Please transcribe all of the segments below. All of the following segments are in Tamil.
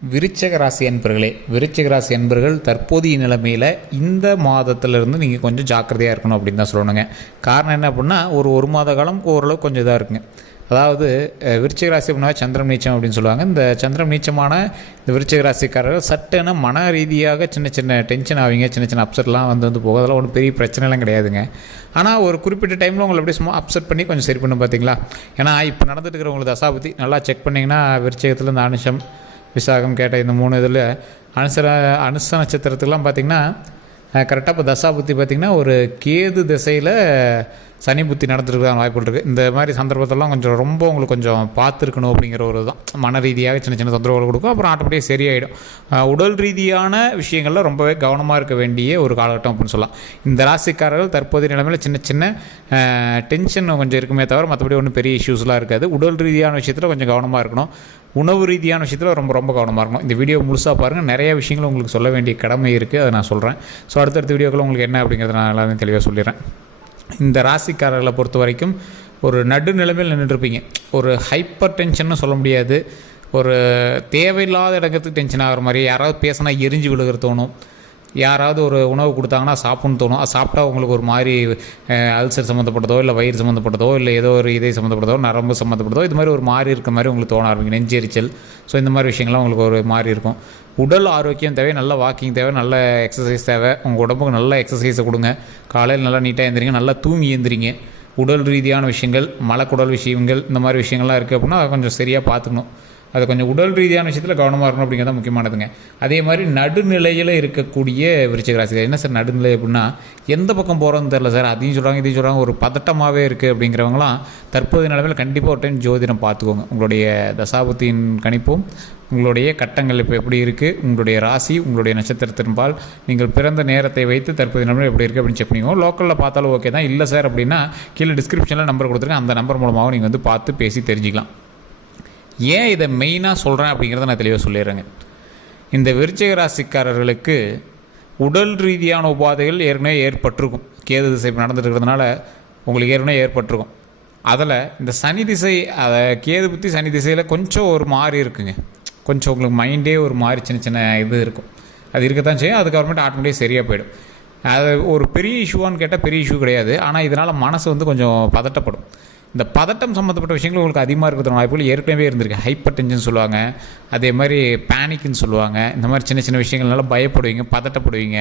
விருச்சிக ராசி அன்பர்களே, விருச்சிக ராசி அன்பர்கள் தற்போதைய நிலைமையில் இந்த மாதத்திலிருந்து நீங்கள் கொஞ்சம் ஜாக்கிரதையாக இருக்கணும் அப்படின்னு தான் சொல்லணுங்க. காரணம் என்ன அப்படின்னா, ஒரு மாத காலம் ஓரளவு கொஞ்சம் இதாக இருக்குங்க. அதாவது விருச்சிக ராசி அப்படின்னா சந்திரன் நீச்சம் அப்படின்னு சொல்லுவாங்க. இந்த சந்திரன் நீச்சமான இந்த விருச்சிக ராசிக்காரர்கள் சட்டுன்னு மன ரீதியாக சின்ன சின்ன டென்ஷன் ஆவீங்க, சின்ன சின்ன அப்செட்லாம் வந்து போகும். அதெல்லாம் ஒன்றும் பெரிய பிரச்சனைலாம் கிடையாதுங்க. ஆனால் ஒரு குறிப்பிட்ட டைமில் உங்களை அப்படியே சும்மா அப்செட் பண்ணி கொஞ்சம் சரி பண்ணும் பார்த்தீங்களா. ஏன்னா இப்போ நடந்துட்டு இருக்கிற உங்களுக்கு தசாபதி நல்லா செக் பண்ணிங்கன்னா விருச்சிகத்தில் இந்த அனுஷம் விசாகம் கேட்ட இந்த 3 இதில் அனுச நட்சத்திரத்துக்கெலாம் பார்த்திங்கன்னா கரெக்டாக இப்போ தசாபுத்தி பார்த்திங்கன்னா ஒரு கேது திசையில் சனி புத்தி நடந்துருக்கான வாய்ப்புகள் இருக்குது. இந்த மாதிரி சந்தர்ப்பத்தெல்லாம் கொஞ்சம் ரொம்ப உங்களுக்கு கொஞ்சம் பார்த்துருக்கணும் அப்படிங்கிற ஒரு தான் மன ரீதியாக சின்ன சின்ன தொந்தரவுகள் கொடுக்கும். அப்புறம் ஆட்டோமேட்டிக்காக சரியாயிடும். உடல் ரீதியான விஷயங்களில் ரொம்பவே கவனமாக இருக்க வேண்டிய ஒரு காலகட்டம் அப்படின்னு சொல்லலாம். இந்த ராசிக்காரர்கள் தற்போதைய நிலைமையில் சின்ன சின்ன டென்ஷன் கொஞ்சம் இருக்குமே தவிர மற்றபடி ஒன்றும் பெரிய இஷ்யூஸ்லாம் இருக்காது. உடல் ரீதியான விஷயத்தில் கொஞ்சம் கவனமாக இருக்கணும். உணவு ரீதியான விஷயத்தில் ரொம்ப ரொம்ப கவனமாக இருக்கணும். இந்த வீடியோ முழுசாக பாருங்கள். நிறைய விஷயங்கள் உங்களுக்கு சொல்ல வேண்டிய கடமை இருக்குது, அதை நான் சொல்கிறேன். ஸோ அடுத்தடுத்த வீடியோக்கள் உங்களுக்கு என்ன அப்படிங்கிறத நான் எல்லாமே தெளிவாக சொல்லிடுறேன். இந்த ராசிக்காரர்களை பொறுத்த வரைக்கும் ஒரு நடுநிலைமையில் நின்றுருப்பீங்க. ஒரு ஹைப்பர் டென்ஷன்னு சொல்ல முடியாது. ஒரு தேவையில்லாத இடத்துக்கு டென்ஷன் ஆகிற மாதிரி, யாராவது பேசினா எரிஞ்சு விழுகிற தோணும், யாராவது ஒரு உணவு கொடுத்தாங்கன்னா சாப்பிட்ணுன்னு தோணும். அது சாப்பிட்டா உங்களுக்கு ஒரு மாதிரி அல்சர் சம்மந்தப்பட்டதோ இல்லை வயிறு சம்மந்தப்பட்டதோ இல்லை ஏதோ ஒரு இதய சம்மந்தப்பட்டதோ நரம்பு சம்மந்தப்பட்டதோ இது மாதிரி ஒரு மாதிரி இருக்க மாதிரி உங்களுக்கு தோண ஆரம்பிக்கும், நெஞ்செரிச்சல். ஸோ இந்த மாதிரி விஷயங்கள்லாம் உங்களுக்கு ஒரு மாதிரி இருக்கும். உடல் ஆரோக்கியம் தேவை, நல்ல வாக்கிங் தேவை, நல்ல எக்ஸசைஸ் தேவை. உங்கள் உடம்புக்கு நல்ல எக்ஸசைஸை கொடுங்க. காலையில் நல்லா நீட்டாக எழுந்திரிங்க, நல்லா தூங்கி எழுந்திரிங்க. உடல் ரீதியான விஷயங்கள், மலக்குடல் விஷயங்கள், இந்த மாதிரி விஷயங்கள்லாம் இருக்குது அப்படின்னா அதை கொஞ்சம் சரியாக பார்த்துக்கணும். அது கொஞ்சம் உடல் ரீதியான விஷயத்தில் கவனமாக இருக்கணும் அப்படிங்கிறத முக்கியமானதுங்க. அதே மாதிரி நடுநிலையில் இருக்கக்கூடிய விருச்சிக ராசி. என்ன சார் நடுநிலை அப்படின்னா, எந்த பக்கம் போகிறோன்னு தெரில சார், அதையும் சொல்கிறாங்க இதையும் சொல்கிறாங்க, ஒரு பதட்டமாகவே இருக்குது அப்படிங்கிறவங்களாம் தற்போதைய நிலைமையில் கண்டிப்பாக ஒரு டைம் ஜோதிடம் பார்த்துக்கோங்க. உங்களுடைய தசாபுத்தியின் கணிப்பும் உங்களுடைய கட்டங்கள் இப்போ எப்படி இருக்குது, உங்களுடைய ராசி, உங்களுடைய நட்சத்திரத்தின்பால் நீங்கள் பிறந்த நேரத்தை வைத்து தற்போதைய நிலைமையில் எப்படி இருக்குது அப்படின்னு செக் பண்ணிக்கோங்க. லோக்கலில் பார்த்தாலும் ஓகே தான். இல்லை சார் அப்படின்னா கீழே டிஸ்கிரிப்ஷனில் நம்பர் கொடுத்துருங்க. அந்த நம்பர் மூலமாக நீங்கள் வந்து பார்த்து பேசி தெரிஞ்சிக்கலாம். ஏன் இதை மெயினாக சொல்கிறேன் அப்படிங்கிறத நான் தெளிவாக சொல்லிடுறேங்க. இந்த விருச்சிக ராசிக்காரர்களுக்கு உடல் ரீதியான உபாதைகள் ஏற்கனவே ஏற்பட்டிருக்கும். கேது திசை நடந்துட்டு இருக்கிறதுனால உங்களுக்கு ஏற்கனவே ஏற்பட்டிருக்கும். அதில் இந்த சனி திசை, அதை கேது புத்தி சனி திசையில் கொஞ்சம் ஒரு மாதிரி இருக்குங்க. கொஞ்சம் உங்களுக்கு மைண்டே ஒரு மாதிரி சின்ன சின்ன இது இருக்கும். அது இருக்கத்தான் செய்யும். அதுக்கப்புறமேட்டு ஆட்டோமேட்டிக்காக சரியாக போயிடும். அது ஒரு பெரிய இஷ்யூவான்னு கேட்டால் பெரிய இஷ்யூ கிடையாது. ஆனால் இதனால் மனசு வந்து கொஞ்சம் பதட்டப்படும். இந்த பதட்டம் சம்மந்தப்பட்ட விஷயங்கள் உங்களுக்கு அதிகமாக இருக்கிற வாய்ப்புகள் ஏற்கனவே இருந்திருக்கு. ஹைப்பர் டென்ஷன் சொல்லுவாங்க, அதே மாதிரி பேனிக்னு சொல்லுவாங்க. இந்த மாதிரி சின்ன சின்ன விஷயங்கள்னால பயப்படுவீங்க, பதட்டப்படுவீங்க.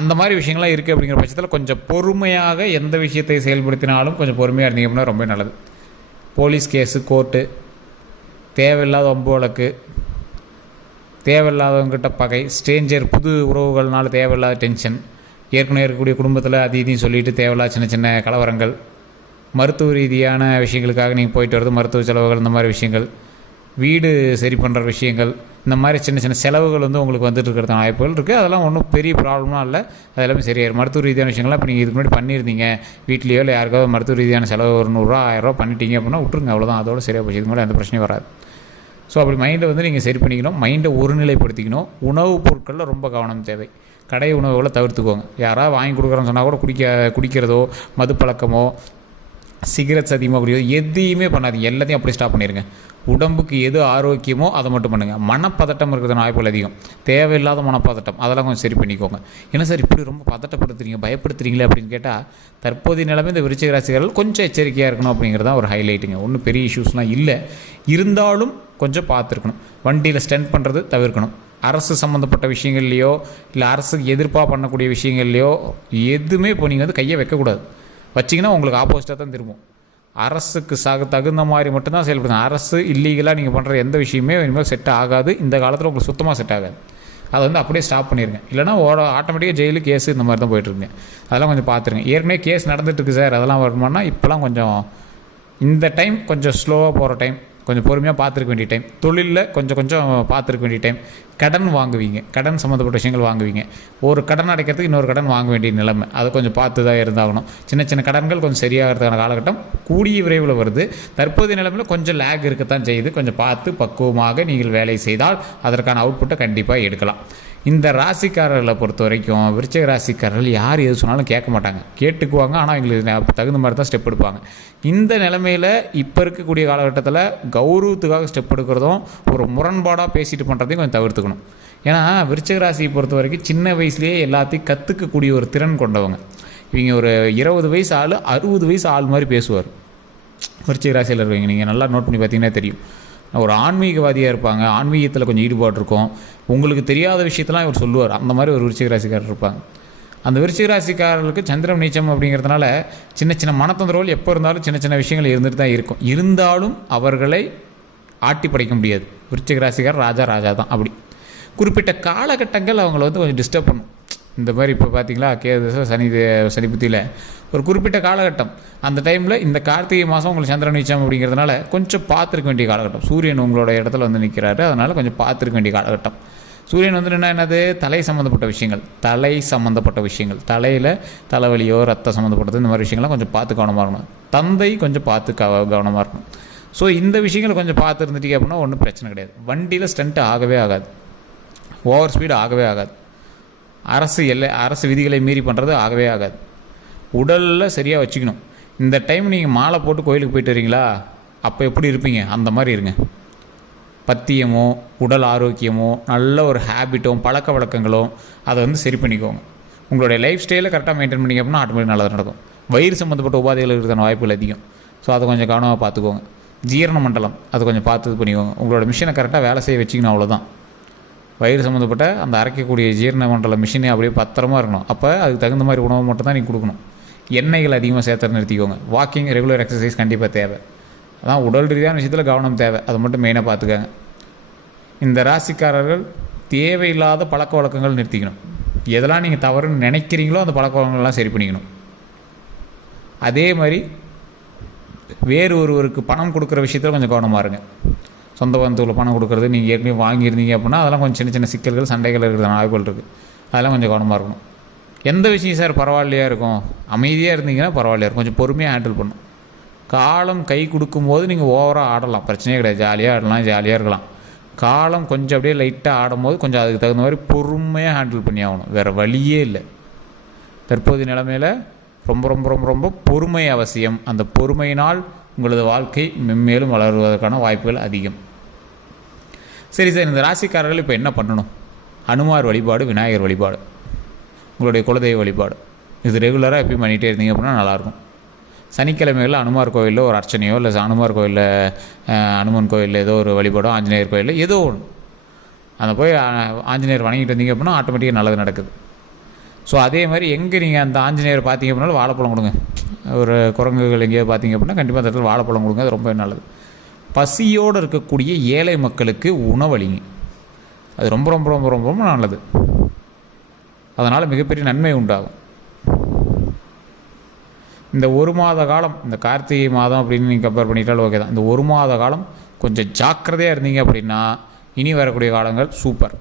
அந்த மாதிரி விஷயங்கள்லாம் இருக்குது. அப்படிங்கிற பட்சத்தில் கொஞ்சம் பொறுமையாக எந்த விஷயத்தை செயல்படுத்தினாலும் கொஞ்சம் பொறுமையாக இருந்தீங்க அப்படின்னா ரொம்ப நல்லது. போலீஸ் கேஸு, கோர்ட்டு, தேவையில்லாத வம்பு வழக்கு, தேவையில்லாதவங்ககிட்ட பகை, ஸ்ட்ரேஞ்சர், புது உறவுகள்னால தேவையில்லாத டென்ஷன், ஏற்கனவே இருக்கக்கூடிய குடும்பத்தில் அது இதையும் சொல்லிவிட்டு தேவையில்லாத சின்ன சின்ன கலவரங்கள், மருத்துவ ரீதியான விஷயங்களுக்காக நீங்கள் போயிட்டு வரது, மருத்துவ செலவுகள், இந்த மாதிரி விஷயங்கள், வீடு சரி பண்ணுற விஷயங்கள், இந்த மாதிரி சின்ன சின்ன செலவுகள் வந்து உங்களுக்கு வந்துட்டு இருக்கிறது வாய்ப்புகள் இருக்குது. அதெல்லாம் ஒன்றும் பெரிய ப்ராப்ளமாக இல்லை. அதெல்லாமே சரியாயிடும். மருத்துவ ரீதியான விஷயங்கள்லாம் இப்போ நீங்கள் இதுக்கு முன்னாடி பண்ணியிருந்தீங்க, வீட்லேயோ இல்லை யாருக்காவது மருத்துவ ரீதியான செலவு ஒரு 100 1000 பண்ணிட்டீங்க அப்படின்னா விட்டுருங்க, அவ்வளோதான். அதோட சரியாக போச்சு. இது மாதிரி எந்த பிரச்சனையும் வராது. ஸோ அப்படி மைண்டை வந்து நீங்கள் சரி பண்ணிக்கணும். மைண்டை ஒருநிலைப்படுத்திக்கணும். உணவுப் பொருட்களில் ரொம்ப கவனம் தேவை. கடை உணவுகளை தவிர்த்துக்கோங்க. யாராவது வாங்கி கொடுக்குறோன்னு சொன்னால் கூட குடிக்கிறதோ, மது பழக்கமோ, சிகரெட்ஸ் அதிகமாக குடிக்கிறதோ எதையுமே பண்ணாதீங்க. எல்லாத்தையும் அப்படி ஸ்டாப் பண்ணிடுங்க. உடம்புக்கு எது ஆரோக்கியமோ அதை மட்டும் பண்ணுங்கள். மனப்பதட்டம் இருக்கிறது வாய்ப்புகள் அதிகம். தேவையில்லாத மனப்பதட்டம் அதெல்லாம் கொஞ்சம் சரி பண்ணிக்கோங்க. என்ன சார் இப்படி ரொம்ப பதட்டப்படுத்துறீங்க, பயப்படுத்துறீங்களே அப்படின்னு கேட்டால், தற்போதைய நிலைமை இந்த விருச்சிக ராசிக்காரர்கள் கொஞ்சம் எச்சரிக்கையாக இருக்கணும் அப்படிங்கிறது தான் ஒரு ஹைலைட்டுங்க. ஒன்றும் பெரிய இஷ்யூஸ்லாம் இல்லை. இருந்தாலும் கொஞ்சம் பார்த்துருக்கணும். வண்டியில் ஸ்டெண்ட் பண்ணுறது தவிர்க்கணும். அரசு சம்மந்தப்பட்ட விஷயங்கள்லையோ இல்லை அரசுக்கு எதிர்ப்பாக பண்ணக்கூடிய விஷயங்கள்லையோ எதுவுமே இப்போ நீங்கள் வந்து கையை வைக்கக்கூடாது. வச்சிங்கன்னா உங்களுக்கு ஆப்போசிட்டாக தான் திரும்பும். அரசுக்கு தகுந்த மாதிரி மட்டும்தான் செயல்படுங்க. அரசு இல்லீகலாக நீங்கள் பண்ணுற எந்த விஷயமே இனிமேல் செட் ஆகாது. இந்த காலத்தில் உங்களுக்கு சுத்தமாக செட் ஆகாது. அதை வந்து அப்படியே ஸ்டாப் பண்ணிடுங்க. இல்லைனா ஆட்டோமேட்டிக்காக ஜெயிலு, கேஸு இந்த மாதிரி தான் போய்ட்டுருங்க. அதெல்லாம் கொஞ்சம் பார்த்துருங்க. ஏற்கனவே கேஸ் நடந்துகிட்ருக்கு சார், அதெல்லாம் வருமானா இப்போலாம் கொஞ்சம் இந்த டைம் கொஞ்சம் ஸ்லோவாக போகிற டைம், கொஞ்சம் பொறுமையாக பார்த்துருக்க வேண்டிய டைம், தொழிலில் கொஞ்சம் கொஞ்சம் பார்த்துருக்க வேண்டிய டைம், கடன் வாங்குவீங்க, கடன் சம்மந்தப்பட்ட விஷயங்கள் வாங்குவீங்க. ஒரு கடன் அடைக்கிறதுக்கு இன்னொரு கடன் வாங்க வேண்டிய நிலைமை, அதை கொஞ்சம் பார்த்து தான் இருந்தாகணும். சின்ன சின்ன கடன்கள் கொஞ்சம் சரியாகிறதுக்கான காலகட்டம் கூடிய விரைவில் வருது. தற்போதைய நிலைமையில் கொஞ்சம் லேக் இருக்கத்தான் செய்யுது. கொஞ்சம் பார்த்து பக்குவமாக நீங்கள் வேலை செய்தால் அதற்கான அவுட்புட்டை கண்டிப்பாக எடுக்கலாம். இந்த ராசிக்காரர்களை பொறுத்த வரைக்கும் விருச்சிக ராசிக்காரர்கள் யார் எது சொன்னாலும் கேட்க மாட்டாங்க, கேட்டுக்குவாங்க. ஆனால் எங்களுக்கு தகுந்த மாதிரி தான் ஸ்டெப் எடுப்பாங்க. இந்த நிலைமையில் இப்போ இருக்கக்கூடிய காலகட்டத்தில் கௌரவத்துக்காக ஸ்டெப் எடுக்கிறதும் ஒரு முரண்பாடாக பேசிட்டு பண்ணுறதையும் கொஞ்சம் தவிர்த்துக்கணும். ஏன்னா விருச்சிக ராசியை பொறுத்த வரைக்கும் சின்ன வயசுலேயே எல்லாத்தையும் கற்றுக்கக்கூடிய ஒரு திறன் கொண்டவங்க. இவங்க ஒரு 20 வயசு ஆள் 60 வயசு ஆள் மாதிரி பேசுவார். விருச்சிக ராசியில் இருக்கவங்க நீங்கள் நல்லா நோட் பண்ணி பார்த்தீங்கன்னா தெரியும். ஒரு ஆன்மீகவாதியாக இருப்பாங்க, ஆன்மீகத்தில் கொஞ்சம் ஈடுபாடு இருக்கும். உங்களுக்கு தெரியாத விஷயத்தெல்லாம் இவர் சொல்லுவார். அந்த மாதிரி ஒரு விருச்சிக ராசிக்காரர் இருப்பாங்க. அந்த விருச்சிக ராசிக்காரர்களுக்கு சந்திரன் நீச்சம் அப்படிங்கிறதுனால சின்ன சின்ன மனத்தொந்தரவுகள் எப்போ இருந்தாலும் சின்ன சின்ன விஷயங்கள் இருந்துட்டு தான் இருக்கும். இருந்தாலும் அவர்களை ஆட்டி படைக்க முடியாது. விருச்சிக ராசிக்காரர் ராஜா தான். அப்படி குறிப்பிட்ட காலகட்டங்கள் அவங்கள வந்து கொஞ்சம் டிஸ்டர்ப் பண்ணும். இந்த மாதிரி இப்போ பார்த்தீங்களா கேது சனி புத்தியில் ஒரு குறிப்பிட்ட காலகட்டம், அந்த டைமில் இந்த கார்த்திகை மாதம் உங்களுக்கு சந்திரன் நீச்சம் அப்படிங்கிறதுனால கொஞ்சம் பார்த்துருக்க வேண்டிய காலகட்டம். சூரியன் உங்களோட இடத்துல வந்து நிற்கிறாரு, அதனால் கொஞ்சம் பார்த்துருக்க வேண்டிய காலகட்டம். சூரியன் வந்து என்னது, தலை சம்மந்தப்பட்ட விஷயங்கள், தலையில் தலைவலியோ ரத்தம் சம்மந்தப்பட்டது இந்த மாதிரி விஷயங்கள்லாம் கொஞ்சம் பார்த்து கவனமாக இருக்கணும். தந்தை கொஞ்சம் பார்த்து கவனமாக இருக்கணும். ஸோ இந்த விஷயங்களை கொஞ்சம் பார்த்து இருந்துட்டீங்க அப்படின்னா ஒன்றும் பிரச்சனை கிடையாது. வண்டியில் ஸ்டண்ட்டு ஆகவே ஆகாது, ஓவர் ஸ்பீடு ஆகவே ஆகாது, அரசு விதிகளை மீறி பண்ணுறது ஆகவே ஆகாது. உடலில் சரியாக வச்சுக்கணும். இந்த டைம் நீங்கள் மாலை போட்டு கோயிலுக்கு போயிட்டு வரீங்களா, அப்போ எப்படி இருப்பீங்க அந்த மாதிரி இருங்க. பத்தியமோ உடல் ஆரோக்கியமோ நல்ல ஒரு ஹேபிட்டும் பழக்க வழக்கங்களும் அதை வந்து சரி பண்ணிக்கோங்க. உங்களுடைய லைஃப் ஸ்டைலை கரெக்டாக மெயின்டைன் பண்ணிங்க அப்படின்னா ஆட்டோமேட்டிக் நல்லது நடக்கும். வயிறு சம்மந்தப்பட்ட உபாதைகள் இருக்கிற வாய்ப்புகள் அதிகம். ஸோ அதை கொஞ்சம் கவனமாக பார்த்துக்கோங்க. ஜீரண மண்டலம் அதை கொஞ்சம் பார்த்து இது பண்ணிக்கோங்க. உங்களோட மிஷினை கரெக்டாக வேலை செய்ய வச்சிக்கணும், அவ்வளோதான். வயிறு சம்மந்தப்பட்ட அந்த அரைக்கக்கூடிய ஜீரண மண்டல மிஷினே அப்படியே பத்திரமா இருக்கணும். அப்போ அதுக்கு தகுந்த மாதிரி உணவு மட்டும் தான் நீங்கள் கொடுக்கணும். எண்ணெய்கள் அதிகமாக சேர்த்து நிறுத்திக்கோங்க. வாக்கிங், ரெகுலர் எக்ஸசைஸ் கண்டிப்பாக தேவை. அதான் உடல் ரீதியான விஷயத்தில் கவனம் தேவை. அதை மட்டும் மெயினாக பார்த்துக்கோங்க. இந்த ராசிக்காரர்கள் தேவையில்லாத பழக்க வழக்கங்கள் நிறுத்திக்கணும். எதெல்லாம் நீங்கள் தவறுன்னு நினைக்கிறீங்களோ அந்த பழக்க வழக்கங்கள்லாம் சரி பண்ணிக்கணும். அதே மாதிரி வேறு ஒருவருக்கு பணம் கொடுக்குற விஷயத்தில் கொஞ்சம் கவனமாக இருங்க. சொந்த பந்தத்தில் பணம் கொடுக்குறது, நீங்கள் ஏற்கனவே வாங்கியிருந்தீங்க அப்படின்னா அதெல்லாம் கொஞ்சம் சின்ன சின்ன சிக்கல்கள் சண்டைகள் இருக்கிற வாய்ப்புகள் இருக்குது. அதெல்லாம் கொஞ்சம் கவனமாக இருக்கணும். எந்த விஷயம் சார் பரவாயில்லையாக இருக்கும், அமைதியாக இருந்தீங்கன்னா பரவாயில்லையா இருக்கும், கொஞ்சம் பொறுமையாக ஹேண்டில் பண்ணணும். காலம் கை கொடுக்கும்போது நீங்கள் ஓவராக ஆடலாம், பிரச்சனையே கிடையாது. ஜாலியாக ஆடலாம், ஜாலியாக இருக்கலாம். காலம் கொஞ்சம் அப்படியே லைட்டாக ஆடும்போது கொஞ்சம் அதுக்கு தகுந்த மாதிரி பொறுமையாக ஹேண்டில் பண்ணி ஆகணும். வேறு வழியே இல்லை. தற்போதைய நிலைமையில் ரொம்ப ரொம்ப ரொம்ப ரொம்ப பொறுமை அவசியம். அந்த பொறுமையினால் உங்களது வாழ்க்கை மென்மேலும் வளருவதற்கான வாய்ப்புகள் அதிகம். சரி சார், இந்த ராசிக்காரர்கள் இப்போ என்ன பண்ணணும்? அனுமார் வழிபாடு, விநாயகர் வழிபாடு, உங்களுடைய குலதெய்வ வழிபாடு, இது ரெகுலராக எப்பயும் பண்ணிகிட்டே இருந்தீங்க அப்படின்னா நல்லாயிருக்கும். சனிக்கிழமைகளில் அனுமார் கோயிலில் ஒரு அர்ச்சனையோ இல்லை அனுமார் கோயிலில் அனுமன் கோயிலில் ஏதோ ஒரு வழிபாடோ, ஆஞ்சநேயர் கோயிலில் ஏதோ ஒன்று அந்த போய் ஆஞ்சநேயர் வணங்கிட்டு இருந்தீங்க அப்படின்னா ஆட்டோமேட்டிக்காக நல்லது நடக்குது. ஸோ அதே மாதிரி எங்கே நீங்கள் அந்த ஆஞ்சநேயர் பார்த்தீங்க அப்படின்னாலும் வாழைப்பழம் கொடுங்க. ஒரு குரங்குகள் எங்கேயாவது பார்த்தீங்க அப்படின்னா கண்டிப்பாக அந்த இடத்துல வாழைப்பழம் கொடுங்க. அது ரொம்ப நல்லது. பசியோடு இருக்கக்கூடிய ஏழை மக்களுக்கு உணவளிங்க. அது ரொம்ப ரொம்ப ரொம்ப ரொம்ப ரொம்ப நல்லது. அதனால் மிகப்பெரிய நன்மை உண்டாகும். இந்த ஒரு மாத காலம், இந்த கார்த்திகை மாதம் அப்படின்னு நீங்கள் கம்பேர் பண்ணிட்டாலும் ஓகே தான். இந்த ஒரு மாத காலம் கொஞ்சம் ஜாக்கிரதையாக இருந்தீங்க அப்படின்னா இனி வரக்கூடிய காலங்கள் சூப்பர்.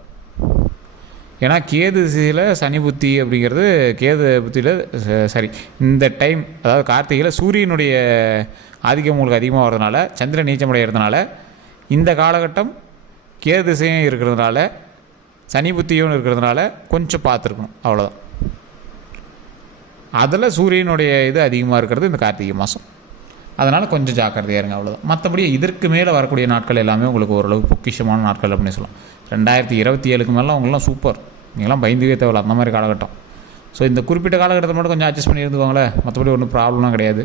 ஏன்னா கேது திசையில் சனி புத்தி அப்படிங்கிறது, கேது புத்தியில் சரி இந்த டைம் அதாவது கார்த்திகையில் சூரியனுடைய ஆதிக்கம் உங்களுக்கு அதிகமாக வர்றதுனால, சந்திரன் நீச்சமடைகிறதுனால, இந்த காலகட்டம் கேது திசையும் இருக்கிறதுனால, சனி புத்தியும் இருக்கிறதுனால கொஞ்சம் பார்த்துருக்கணும், அவ்வளோதான். அதில் சூரியனுடைய இது அதிகமாக இருக்கிறது இந்த கார்த்திகை மாதம். அதனால் கொஞ்சம் ஜாக்கிரதையாக இருங்க, அவ்வளோதான். மற்றபடி இதற்கு மேலே வரக்கூடிய நாட்கள் எல்லாமே உங்களுக்கு ஓரளவு பொக்கிஷமான நாட்கள் அப்படின்னு சொல்லலாம். 2027க்கு மேலே அவங்களாம் சூப்பர். நீங்களாம் பயந்துக்கவே தேவையில்ல, அந்த மாதிரி காலகட்டம். ஸோ இந்த குறிப்பிட்ட காலகட்டத்தை மட்டும் கொஞ்சம் அட்ஜஸ்ட் பண்ணி இருந்துக்கோங்களேன். மற்றபடி ஒன்றும் ப்ராப்ளம்லாம் கிடையாது.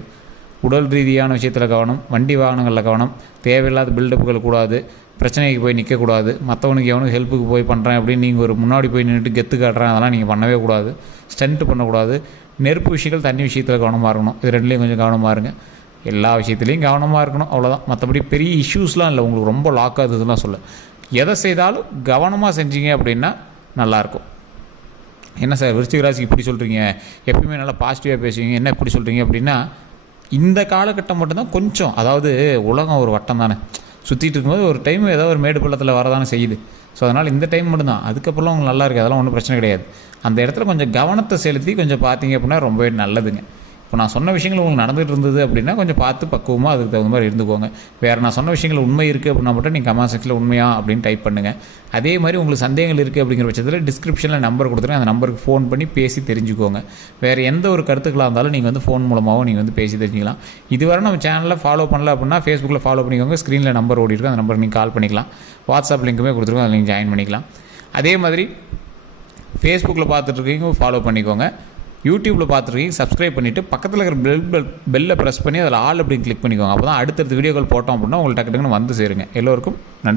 உடல் ரீதியான விஷயத்தில் கவனம், வண்டி வாகனங்களில் கவனம், தேவையில்லாத பில்டப்புகள் கூடாது, பிரச்சனைக்கு போய் நிற்கக்கூடாது, மற்றவனுக்கு எவனுக்கு ஹெல்ப்புக்கு போய் பண்ணுறேன் அப்படின்னு நீங்கள் ஒரு முன்னாடி போய் நின்றுட்டு கெத்து காட்டுறேன், அதெல்லாம் நீங்கள் பண்ணவே கூடாது. ஸ்டண்ட்டு பண்ணக்கூடாது. நெருப்பு விஷயங்கள், தண்ணி விஷயத்தில் கவனமாக இருக்கணும். இது ரெண்டுலேயும் கொஞ்சம் கவனமாக இருங்க. எல்லா விஷயத்துலேயும் கவனமாக இருக்கணும், அவ்வளோதான். மற்றபடி பெரிய இஷ்யூஸ்லாம் இல்லை, உங்களுக்கு ரொம்ப லாக் ஆகுதுலாம் சொல்ல. எதை செய்தாலும் கவனமாக செஞ்சீங்க அப்படின்னா நல்லாயிருக்கும். என்ன சார் விருச்சிக ராசிக்கு இப்படி சொல்கிறீங்க, எப்பயுமே நல்லா பாசிட்டிவாக பேசுவீங்க, என்ன இப்படி சொல்கிறீங்க அப்படின்னா, இந்த காலகட்டம் மட்டும்தான் கொஞ்சம், அதாவது உலகம் ஒரு வட்டம் தானே, சுற்றிட்டு இருக்கும்போது ஒரு டைம் ஏதோ ஒரு மேடு பள்ளத்தில் வரதானே செய்யுது. ஸோ அதனால் இந்த டைம் மட்டும்தான், அதுக்கப்புறம் உங்களுக்கு நல்லா இருக்குது, அதெல்லாம் ஒன்றும் பிரச்சனை கிடையாது. அந்த இடத்துல கொஞ்சம் கவனத்தை செலுத்தி கொஞ்சம் பார்த்தீங்க அப்படின்னா ரொம்பவே நல்லதுங்க. இப்போ நான் சொன்ன விஷயங்கள் உங்களுக்கு நடந்துகிட்டு இருந்தது அப்படின்னா கொஞ்சம் பார்த்து பக்குவமாக அதுக்கு தகுந்த மாதிரி இருந்துக்கோங்க. வேறு நான் சொன்ன விஷயங்கள் உண்மை இருக்குது அப்படின்னா மட்டும் நீங்கள் கமெண்ட் செக்ஷனில் உண்மையா அப்படின்னு டைப் பண்ணுங்கள். அதே மாதிரி உங்களுக்கு சந்தேகங்கள் இருக்குது அப்படிங்கிற பட்சத்தில் டிஸ்கிரிப்ஷனில் நம்பர் கொடுத்துருங்க, அந்த நம்பருக்கு ஃபோன் பண்ணி பேசி தெரிஞ்சுக்கோங்க. வேறு எந்த ஒரு கருத்துக்களாக இருந்தாலும் நீங்கள் வந்து ஃபோன் மூலமாகவும் நீங்கள் வந்து பேசி தெரிஞ்சுக்கலாம். இதுவரை நம்ம சேனலில் ஃபாலோ பண்ணல அப்படின்னா ஃபேஸ்புக்கில் ஃபாலோ பண்ணிக்கோங்க. ஸ்க்ரீனில் நம்பர் ஓடி இருக்கும், அந்த நம்பருக்கு நீங்கள் கால் பண்ணிக்கலாம். வாட்ஸ்அப் லிங்க்குமே கொடுத்துருக்கோம், அதில் நீங்கள் ஜாயின் பண்ணிக்கலாம். அதே மாதிரி ஃபேஸ்புக்கில் பார்த்துட்ருக்கீங்க ஃபாலோ பண்ணிக்கோங்க. யூடியூப்பில் பார்த்துருக்கீங்க சப்ஸ்கிரைப் பண்ணிவிட்டு பக்கத்தில் இருக்கிற பெல்லை ப்ரெஸ் பண்ணி அதில் ஆல் அப்படின்னு கிளிக் பண்ணிக்கோங்க. அப்போ தான் அடுத்தடுத்த வீடியோக்கள் போட்டோம் அப்படின்னா உங்களுக்கு டக்கு டக்குன்னு வந்து சேருங்க. எல்லோருக்கும் நன்றி.